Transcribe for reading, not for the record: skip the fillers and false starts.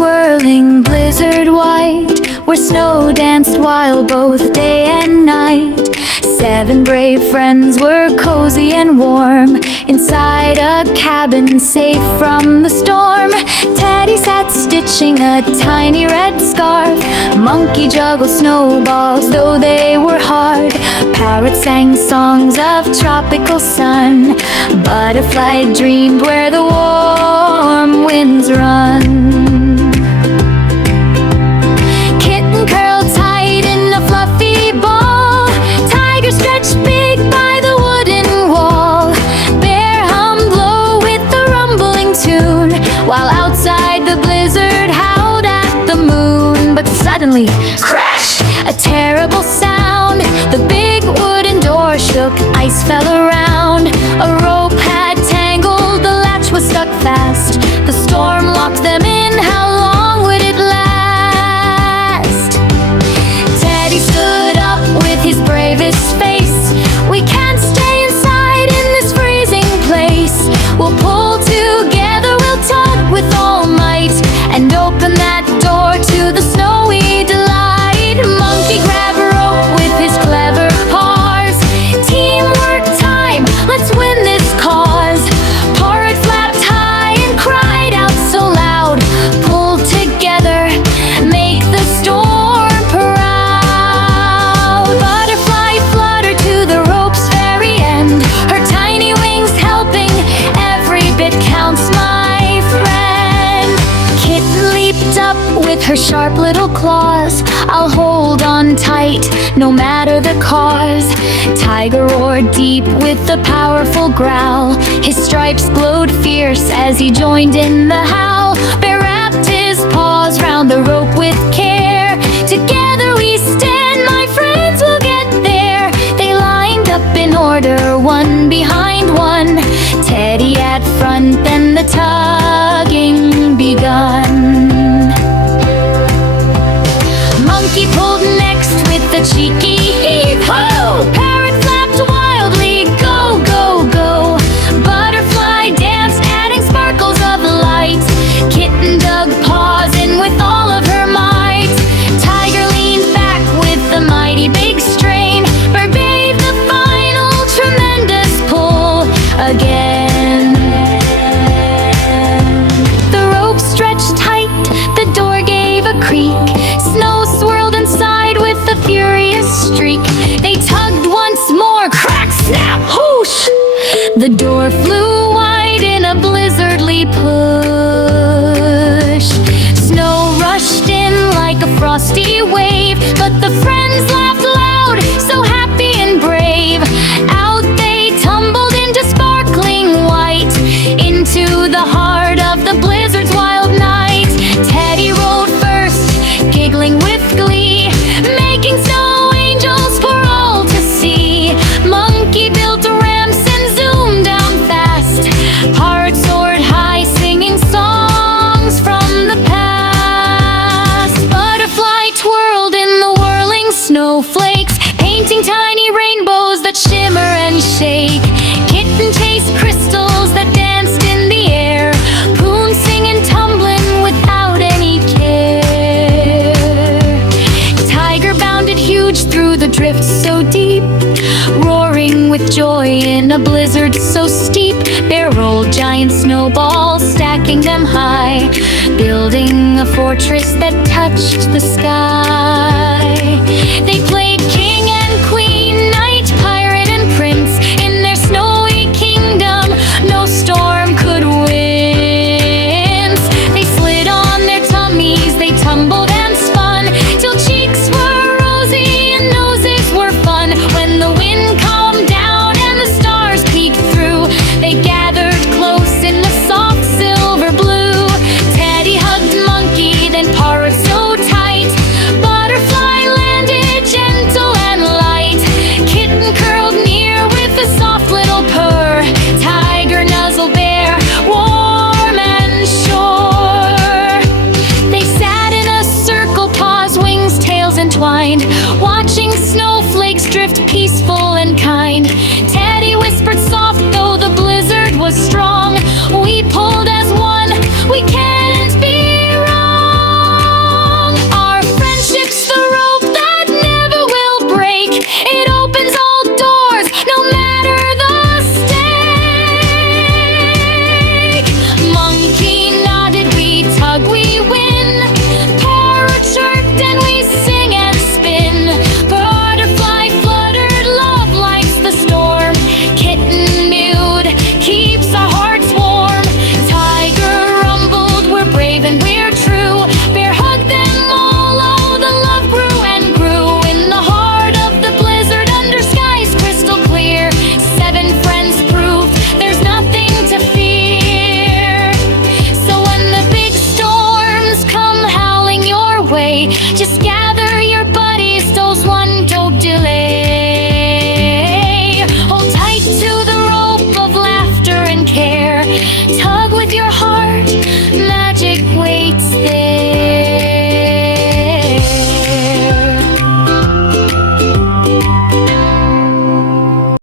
swirling blizzard white, where snow danced wild both day and night. 7 brave friends were cozy and warm inside a cabin safe from the storm. Teddy sat stitching a tiny red scarf. Monkey juggled snowballs, though they were hard. Parrot sang songs of tropical sun. Butterfly dreamed where the warm winds run. Kitten curled tight in a fluffy ball. Tiger stretched big by the wooden wall. Bear hummed low with the rumbling tune, while outside the blizzard howled at the moon. But suddenly, crash! A terrible sound. The big wooden door shook, ice fell around. A rope had tangled, the latch was stuck fast. The storm locked them in, how long would it last? Teddy stood up with his bravest face. We can't stay inside in this freezing place. We'll pull together, we'll tug with all might, and open that door to the snowy delight. Monkey grabbed a rope with his clever paws. Teamwork time, let's win this cause. Parrot flapped high and cried out so loud. Pull together, make the storm proud. Butterfly fluttered to the rope's very end, her tiny wings helping, every bit counts, my friend. Kitten leaped up with her sharp little claws. I'll hold on tight, no matter the cause. Tiger roared deep with a powerful growl. His stripes glowed fierce as he joined in the howl. Bear wrapped his paws round the rope with care. Together we stand, my friends, we'll get there. They lined up in order, one behind one. Teddy at front, then the tugging begun. Monkey pulled next with a cheeky heave-ho. Parrot flapped wildly, go, go, go. Butterfly danced, adding sparkles of light. Kitten dug paws in with all of her might. Tiger leaned back with the mighty big strain. Bird gave the final tremendous pull again. The rope stretched tight, the door gave a creak. Snow swirled inside with a furious streak. They tugged once more, crack, snap, whoosh! The door flew wide in a blizzardly push. Snow rushed in like a frosty wave, but the friends laughed loud, so happy and brave. Out they tumbled into sparkling white, into the heart of the blizzard's wild night. Teddy rolled first, giggling with glee, making snow angels for all to see. Monkey built ramps and zoomed down fast. Parrot soared high, singing songs from the past. Butterfly twirled in the whirling snowflakes, painting tiny rainbows that shimmer and shake. Kitten chased crystals that danced in the air, Poon singing, tumbling without any care. Tiger bounded huge through the drift so deep, roaring with joy in a blizzard so steep. Bear rolled giant snowballs, stacking them high, building a fortress that touched the sky. They played